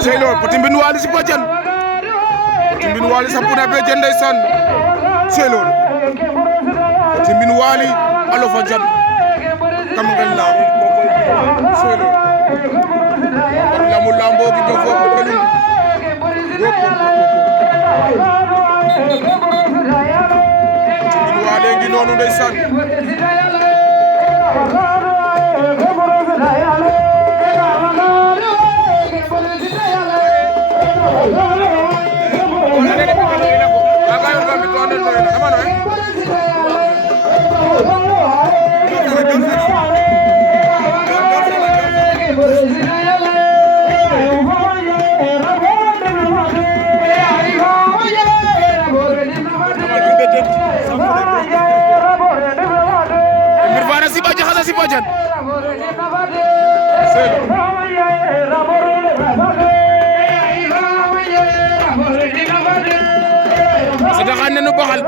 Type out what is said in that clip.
Selo Petit Mbine Waly si Badiane Petit Mbine Waly sampu na Badiane ndeysaan Selo Petit Mbine Waly alo Badiane kam ngal la Selo lamu lambo gi do fo pelu Petit Mbine Waly ngi noonu ndeysaan Mirvana si Badiane xasa si Badiane Selo Sadaxane no baxal